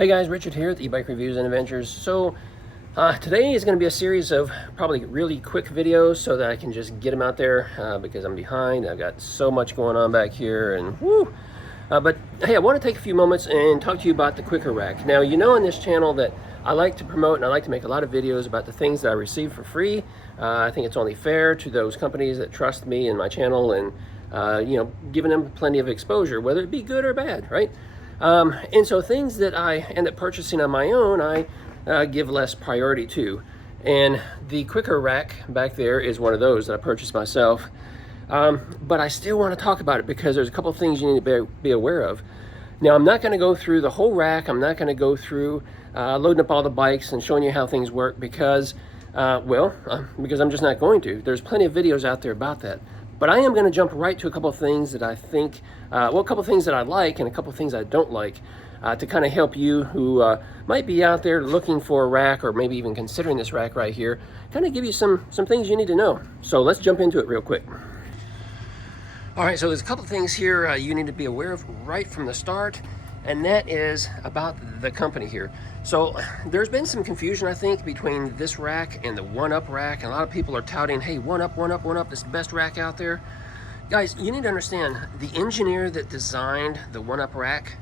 Hey guys, Richard here with eBike Reviews and Adventures. So today is going to be a series of probably really quick videos so that I can just get them out there because I'm behind. I've got so much going on back here and whoo. But hey, I want to take a few moments and talk to you about the Quikr rack. Now, you know on this channel that I like to promote and I like to make a lot of videos about the things that I receive for free. I think it's only fair to those companies that trust me and my channel and you know, giving them plenty of exposure, whether it be good or bad, right? And so things that I end up purchasing on my own, I give less priority to. And the Quikr rack back there is one of those that I purchased myself. But I still want to talk about it because there's a couple of things you need to be aware of. Now, I'm not going to go through the whole rack. I'm not going to go through loading up all the bikes and showing you how things work because, because I'm just not going to. There's plenty of videos out there about that. But I am going to jump right to a couple of things that I think, a couple of things that I like and a couple of things I don't like to kind of help you who might be out there looking for a rack or maybe even considering this rack right here, kind of give you some things you need to know. So let's jump into it real quick. All right, so there's a couple of things here you need to be aware of right from the start, and that is about the company here. So there's been some confusion, I think, between this rack and the one-up rack, and a lot of people are touting, hey, one-up, this is the best rack out there. Guys, you need to understand, the engineer that designed the one-up rack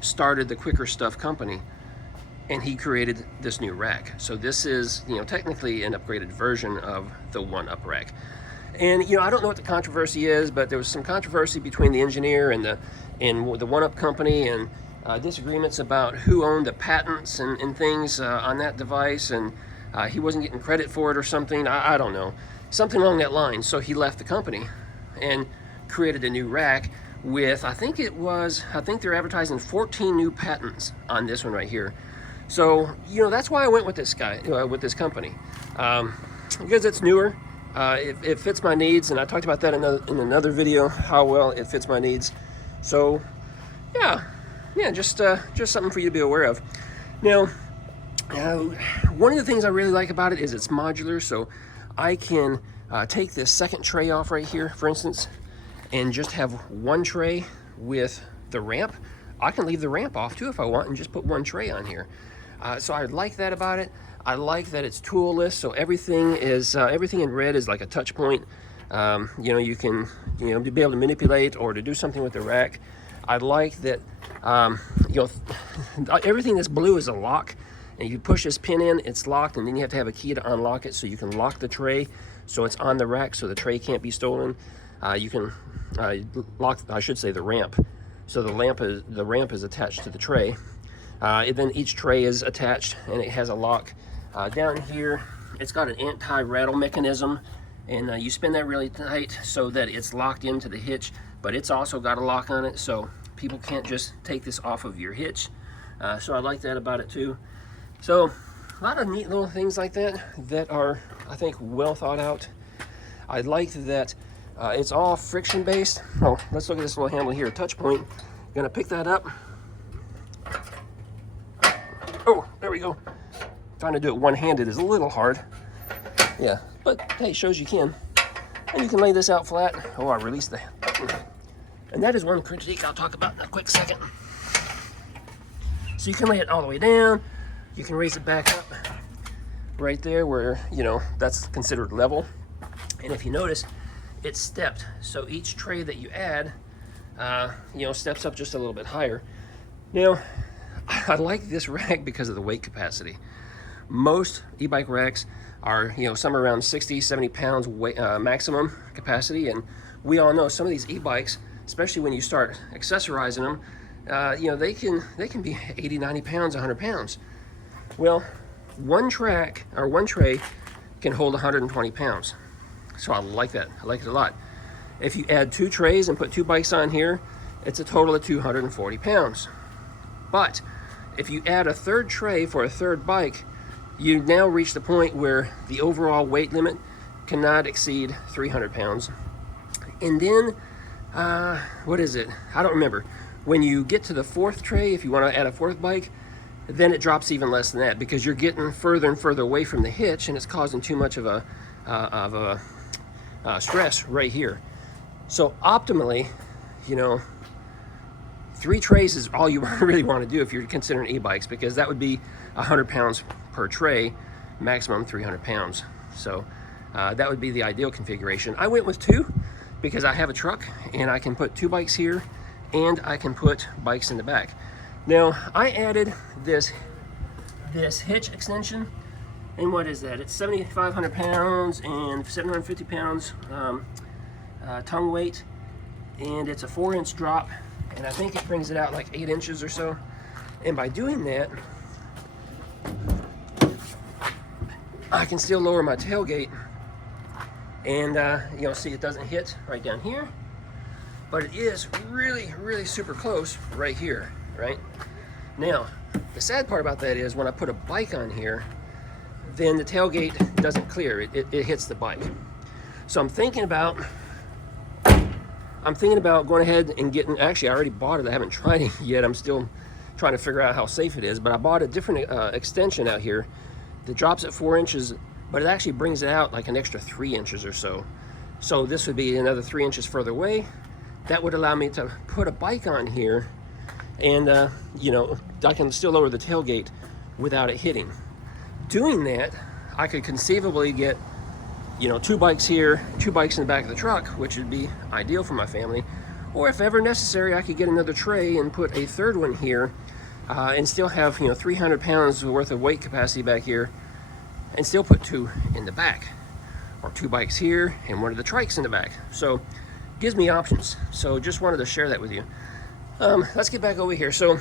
started the Quikr Stuff company, and he created this new rack. So this is, you know, technically an upgraded version of the one-up rack. And, you know, I don't know what the controversy is, but there was some controversy between the engineer and the one-up company, and disagreements about who owned the patents and things on that device, and he wasn't getting credit for it or something. I don't know, something along that line. So he left the company and created a new rack with, I think they're advertising 14 new patents on this one right here. So, you know, that's why I went with this guy, with this company, because it's newer. It fits my needs, and I talked about that in another video, how well it fits my needs. So yeah, just something for you to be aware of. Now, one of the things I really like about it is it's modular, so I can take this second tray off right here, for instance, and just have one tray with the ramp. I can leave the ramp off too if I want and just put one tray on here. So I like that about it. I like that it's toolless, so everything in red is like a touch point. You know, you can, you know, to be able to manipulate or to do something with the rack. I like that, you know, everything that's blue is a lock, and you push this pin in, it's locked, and then you have to have a key to unlock it so you can lock the tray so it's on the rack so the tray can't be stolen. You can lock, I should say, the ramp. So the ramp is attached to the tray. And then each tray is attached and it has a lock. Down here, it's got an anti-rattle mechanism, and you spin that really tight so that it's locked into the hitch, but it's also got a lock on it, so people can't just take this off of your hitch. So I like that about it too. So a lot of neat little things like that that are, I think, well thought out. I like that it's all friction based. Oh, let's look at this little handle here, touch point. Gonna pick that up. Oh, there we go. Trying to do it one-handed is a little hard. Yeah, but hey, shows you can. And you can lay this out flat. Oh, I released the button. And that is one critique I'll talk about in a quick second. So you can lay it all the way down. You can raise it back up right there where, you know, that's considered level. And if you notice, it's stepped. So each tray that you add, you know, steps up just a little bit higher. Now, I like this rack because of the weight capacity. Most e-bike racks are, you know, somewhere around 60, 70 pounds weight, maximum capacity. And we all know some of these e-bikes, especially when you start accessorizing them, you know, they can be 80, 90 pounds, 100 pounds. Well, one tray can hold 120 pounds. So I like that. I like it a lot. If you add two trays and put two bikes on here, it's a total of 240 pounds. But if you add a third tray for a third bike, you now reach the point where the overall weight limit cannot exceed 300 pounds. And then, what is it? I don't remember. When you get to the fourth tray, if you want to add a fourth bike, then it drops even less than that because you're getting further and further away from the hitch, and it's causing too much of a stress right here. So optimally, you know, 3 trays is all you really want to do if you're considering e-bikes, because that would be 100 pounds per tray, maximum 300 pounds. So that would be the ideal configuration. I went with 2 because I have a truck and I can put 2 bikes here and I can put bikes in the back. Now I added this hitch extension, and what is that? It's 7,500 pounds and 750 pounds tongue weight, and it's a 4-inch drop, and I think it brings it out like 8 inches or so. And by doing that, I can still lower my tailgate, and you'll see it doesn't hit right down here, but it is really, really super close right here, right? Now, the sad part about that is when I put a bike on here, then the tailgate doesn't clear, it hits the bike. So I'm thinking about going ahead and getting, actually I already bought it, I haven't tried it yet, I'm still trying to figure out how safe it is, but I bought a different extension out here that drops at 4 inches, but it actually brings it out like an extra 3 inches or so. So this would be another 3 inches further away. That would allow me to put a bike on here, and you know, I can still lower the tailgate without it hitting. Doing that, I could conceivably get, you know, 2 bikes here, 2 bikes in the back of the truck, which would be ideal for my family. Or if ever necessary, I could get another tray and put a 3rd one here, and still have, you know, 300 pounds worth of weight capacity back here, and still put 2 in the back, or 2 bikes here and one of the trikes in the back. So gives me options. So just wanted to share that with you. Let's get back over here. So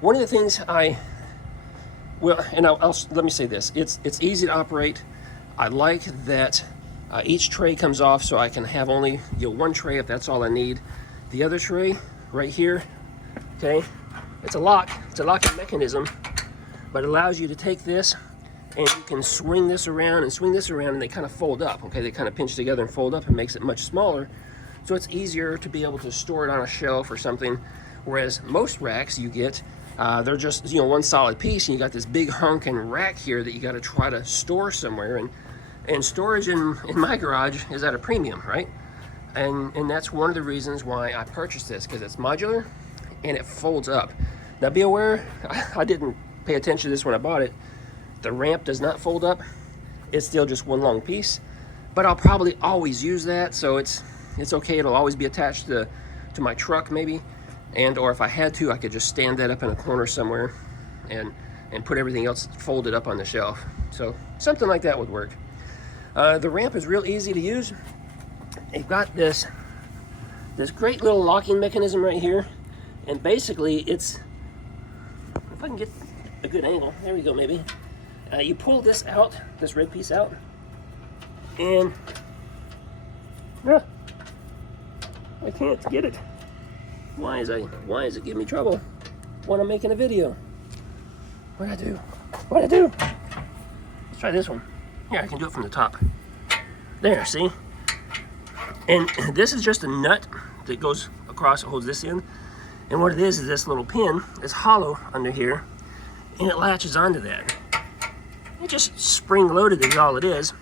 one of the things let me say this, it's easy to operate. I like that each tray comes off, so I can have only, you know, 1 tray if that's all I need. The other tray right here, okay, it's a locking mechanism, but it allows you to take this and you can swing this around and they kind of fold up, okay? They kind of pinch together and fold up and makes it much smaller, so it's easier to be able to store it on a shelf or something. Whereas most racks you get, they're just, you know, 1 solid piece, and you got this big honking rack here that you got to try to store somewhere, and storage in my garage is at a premium, right? And that's one of the reasons why I purchased this, because it's modular and it folds up. Now be aware, I didn't pay attention to this when I bought it. The ramp does not fold up. It's still just 1 long piece, but I'll probably always use that, so it's okay. It'll always be attached to my truck maybe, and or if I had to, I could just stand that up in a corner somewhere and put everything else folded up on the shelf. So something like that would work. The ramp is real easy to use. They've got this great little locking mechanism right here, and basically it's, if I can get a good angle, there we go maybe. You pull this out, this red piece out, and I can't get it. Why is it giving me trouble when I'm making a video? What'd I do? Let's try this one. Here, I can do it from the top. There, see? And this is just a nut that goes across, it holds this in. And what it is this little pin is hollow under here, and it latches onto that. It just spring-loaded is all it is,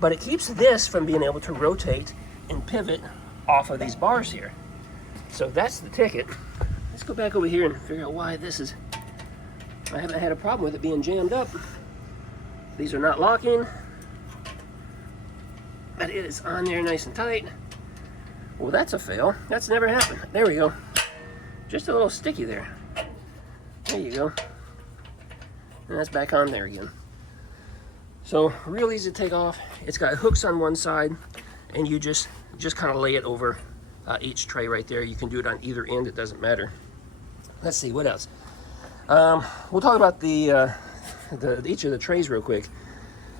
but it keeps this from being able to rotate and pivot off of these bars here. So that's the ticket. Let's go back over here and figure out why this is, I haven't had a problem with it being jammed up. These are not locking, but it is on there nice and tight. Well, that's a fail. That's never happened. There we go. Just a little sticky there. There you go. And that's back on there again. So real easy to take off. It's got hooks on one side, and you just kind of lay it over each tray right there. You can do it on either end, it doesn't matter. Let's see, what else? We'll talk about each of the trays real quick.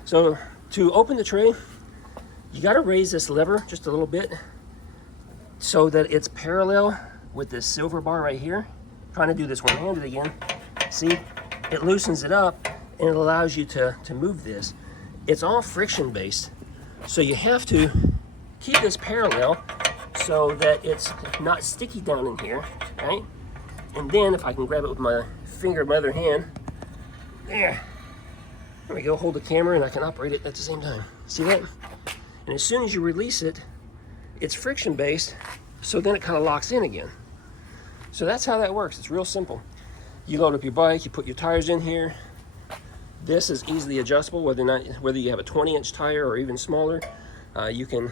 So to open the tray, you got to raise this lever just a little bit so that it's parallel with this silver bar right here. I'm trying to do this one-handed again. See, it loosens it up and it allows you to move this. It's all friction based, so you have to keep this parallel so that it's not sticky down in here, right? And then if I can grab it with my finger, my other hand, there we go, hold the camera and I can operate it at the same time. See that? And as soon as you release it, it's friction based, so then it kind of locks in again, So that's how that works. It's real simple. You load up your bike, you put your tires in here. This is easily adjustable, whether you have a 20-inch tire or even smaller. You can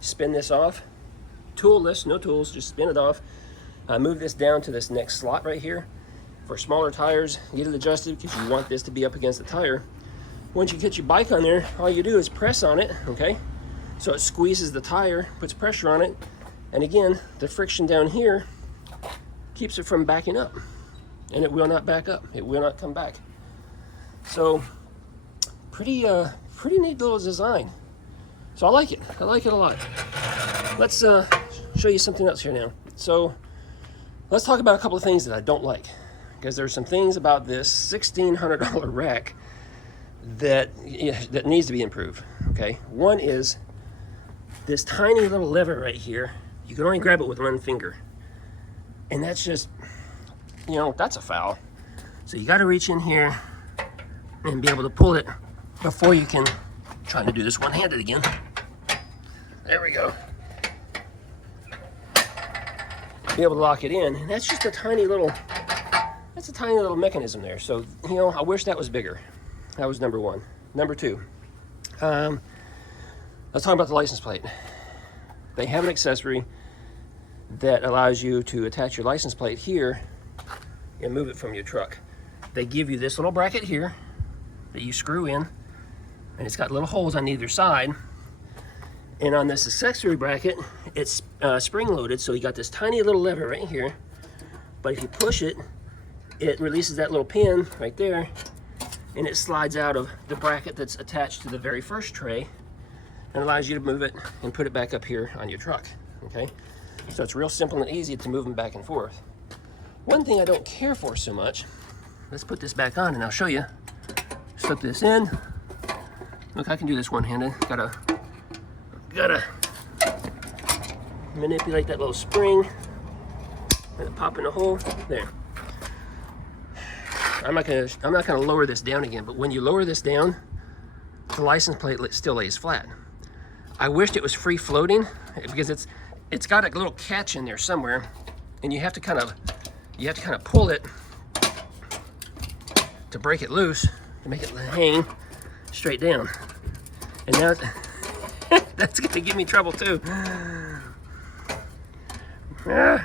spin this off. Toolless, no tools, just spin it off. Move this down to this next slot right here. For smaller tires, get it adjusted because you want this to be up against the tire. Once you get your bike on there, all you do is press on it, okay? So it squeezes the tire, puts pressure on it, and again, the friction down here keeps it from backing up, and it will not back up. It will not come back. So pretty neat little design. So I like it. I like it a lot. Let's show you something else here now. So let's talk about a couple of things that I don't like, because there's some things about this $1,600 rack that needs to be improved. Okay, one is this tiny little lever right here. You can only grab it with one finger, and that's just, you know, that's a foul. So you got to reach in here and be able to pull it before you can try to do this one-handed again. There we go. Be able to lock it in, and that's just a tiny little mechanism there. So, you know, I wish that was bigger. That was number one. Number two, let's talk about the license plate. They have an accessory that allows you to attach your license plate here and move it from your truck. They give you this little bracket here that you screw in, and it's got little holes on either side. And on this accessory bracket, it's spring-loaded, so you got this tiny little lever right here. But if you push it, it releases that little pin right there, and it slides out of the bracket that's attached to the very first tray and allows you to move it and put it back up here on your truck, okay? So it's real simple and easy to move them back and forth. One thing I don't care for so much, let's put this back on and I'll show you. Slip this in. Look, I can do this one-handed. Gotta manipulate that little spring and pop in the hole there. I'm not gonna lower this down again, but when you lower this down, the license plate still lays flat. I wished it was free floating, because it's got a little catch in there somewhere, and you have to kind of pull it to break it loose to make it hang straight down. And now that's gonna give me trouble too. I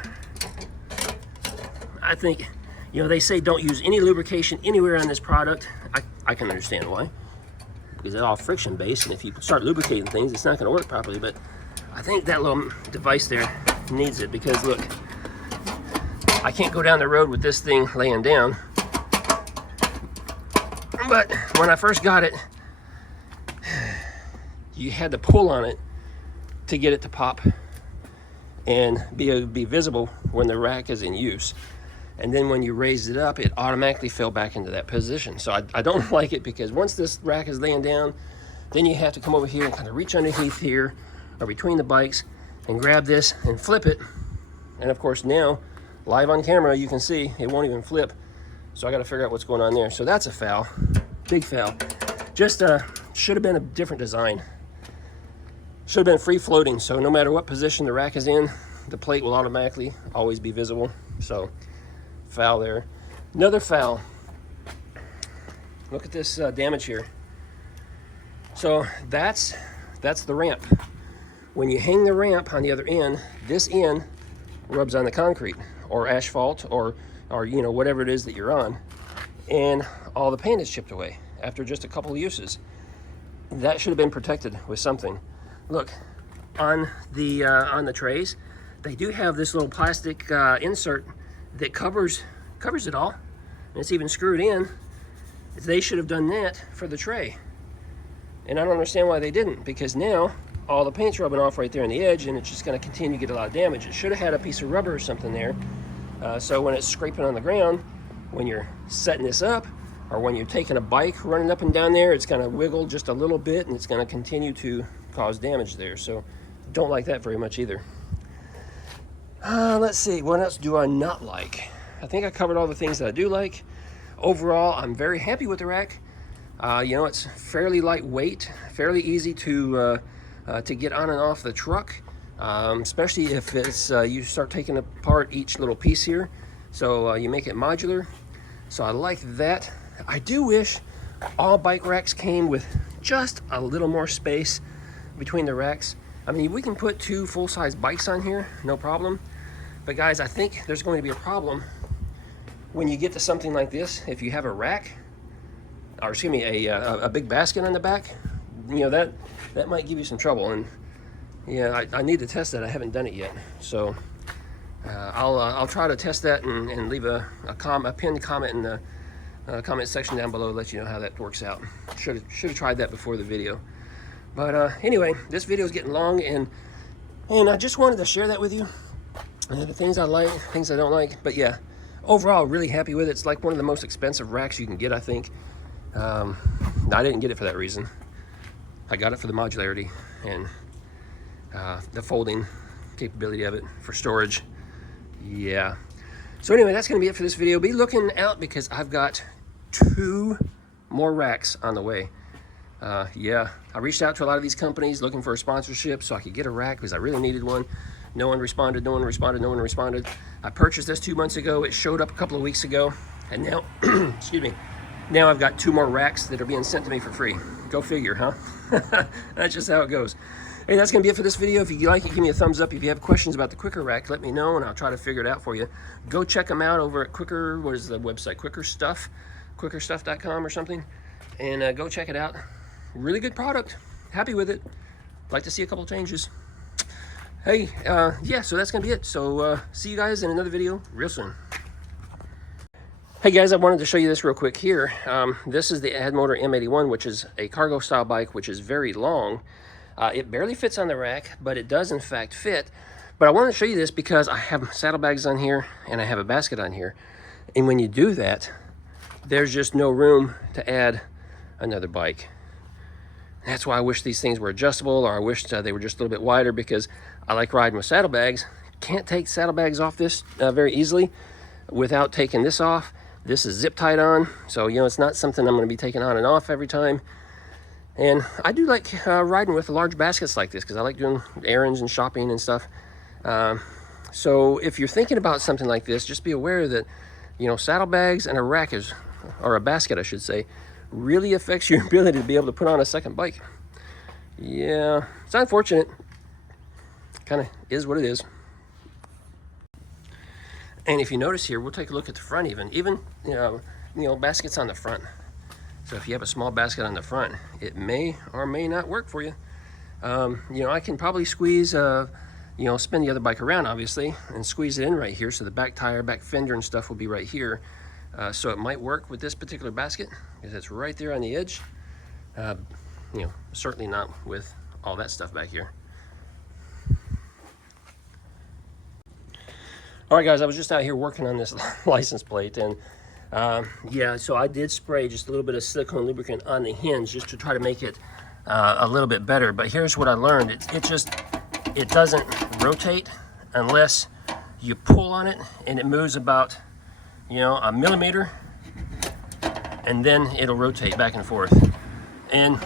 think, you know, they say don't use any lubrication anywhere on this product. I can understand why, because it's all friction based, and if you start lubricating things, it's not going to work properly. But I think that little device there needs it, because look, I can't go down the road with this thing laying down. But when I first got it, you had to pull on it to get it to pop and be visible when the rack is in use. And then when you raised it up, it automatically fell back into that position. So I don't like it, because once this rack is laying down, then you have to come over here and kind of reach underneath here or between the bikes and grab this and flip it. And of course now, live on camera, you can see it won't even flip. So I got to figure out what's going on there. So that's a foul, big foul. Just should have been a different design. Should have been free floating, so no matter what position the rack is in, the plate will automatically always be visible. So foul there. Another foul. Look at this damage here. So that's the ramp. When you hang the ramp on the other end, this end rubs on the concrete or asphalt or you know, whatever it is that you're on, and all the paint is chipped away after just a couple of uses. That should have been protected with something. Look, on the trays, they do have this little plastic insert that covers it all, and it's even screwed in. They should have done that for the tray, and I don't understand why they didn't, because now all the paint's rubbing off right there on the edge, and it's just going to continue to get a lot of damage. It should have had a piece of rubber or something there, so when it's scraping on the ground, when you're setting this up, or when you're taking a bike running up and down there, it's going to wiggle just a little bit, and it's going to continue to cause damage there. So don't like that very much either. Let's see, what else do I not like? I think I covered all the things that I do like. Overall, I'm very happy with the rack. You know, it's fairly lightweight, fairly easy to get on and off the truck. especially if it's you start taking apart each little piece here. So you make it modular. So I like that. I do wish all bike racks came with just a little more space between the racks. I mean, we can put 2 full-size bikes on here, no problem. But guys, I think there's going to be a problem when you get to something like this. If you have a rack, or excuse me, a big basket on the back, you know, that might give you some trouble. And yeah, I need to test that. I haven't done it yet. So I'll try to test that and leave a pinned comment in the comment section down below to let you know how that works out. Should have tried that before the video. But anyway, this video is getting long, and I just wanted to share that with you. The things I like, things I don't like. But yeah, overall, really happy with it. It's like one of the most expensive racks you can get, I think. I didn't get it for that reason. I got it for the modularity and the folding capability of it for storage. Yeah. So anyway, that's going to be it for this video. Be looking out because I've got 2 more racks on the way. Yeah, I reached out to a lot of these companies looking for a sponsorship so I could get a rack because I really needed one. No one responded, no one responded, no one responded. I purchased this 2 months ago. It showed up a couple of weeks ago. And now, excuse me, now I've got 2 more racks that are being sent to me for free. Go figure, huh? That's just how it goes. Hey, that's going to be it for this video. If you like it, give me a thumbs up. If you have questions about the Quikr rack, let me know, and I'll try to figure it out for you. Go check them out over at Quikr, what is the website? Quikr Stuff, quikrstuff.com or something. And go check it out. Really good product. Happy with it. Like to see a couple changes. Hey, yeah, so that's going to be it. So see you guys in another video real soon. Hey guys, I wanted to show you this real quick here. This is the Motor M81, which is a cargo style bike, which is very long. It barely fits on the rack, but it does in fact fit. But I wanted to show you this because I have saddlebags on here and I have a basket on here. And when you do that, there's just no room to add another bike. That's why I wish these things were adjustable, or I wish they were just a little bit wider, because I like riding with saddlebags. Can't take saddlebags off this very easily without taking this off. This is zip tied on, so you know it's not something I'm going to be taking on and off every time. And I do like riding with large baskets like this because I like doing errands and shopping and stuff. So if you're thinking about something like this, just be aware that, you know, saddlebags and a rack is, or a basket I should say, really affects your ability to be able to put on a second bike. Yeah, it's unfortunate. Kind of is what it is. And if you notice here, we'll take a look at the front even you know, baskets on the front. So if you have a small basket on the front, it may or may not work for you. You know, I can probably squeeze, you know, spin the other bike around obviously and squeeze it in right here. So the back tire, back fender and stuff will be right here. So it might work with this particular basket because it's right there on the edge. You know, certainly not with all that stuff back here. All right, guys, I was just out here working on this license plate, and yeah, so I did spray just a little bit of silicone lubricant on the hinge just to try to make it a little bit better. But here's what I learned: it doesn't rotate unless you pull on it, and it moves about, you know, a millimeter, and then it'll rotate back and forth. And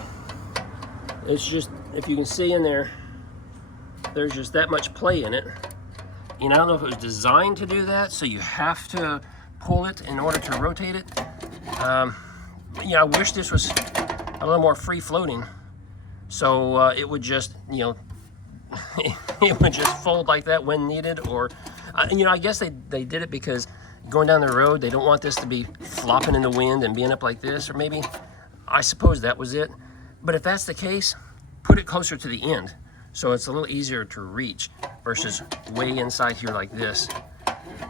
it's just, if you can see in there, there's just that much play in it. And I don't know if it was designed to do that, so you have to pull it in order to rotate it. Yeah, I wish this was a little more free floating, so it would just, you know, it would just fold like that when needed. Or, you know, I guess they did it because going down the road, they don't want this to be flopping in the wind and being up like this, or maybe, I suppose that was it. But if that's the case, put it closer to the end, so it's a little easier to reach versus way inside here like this.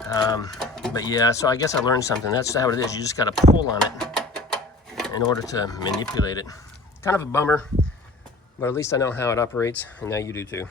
But yeah, so I guess I learned something. That's how it is. You just got to pull on it in order to manipulate it. Kind of a bummer, but at least I know how it operates, and now you do too.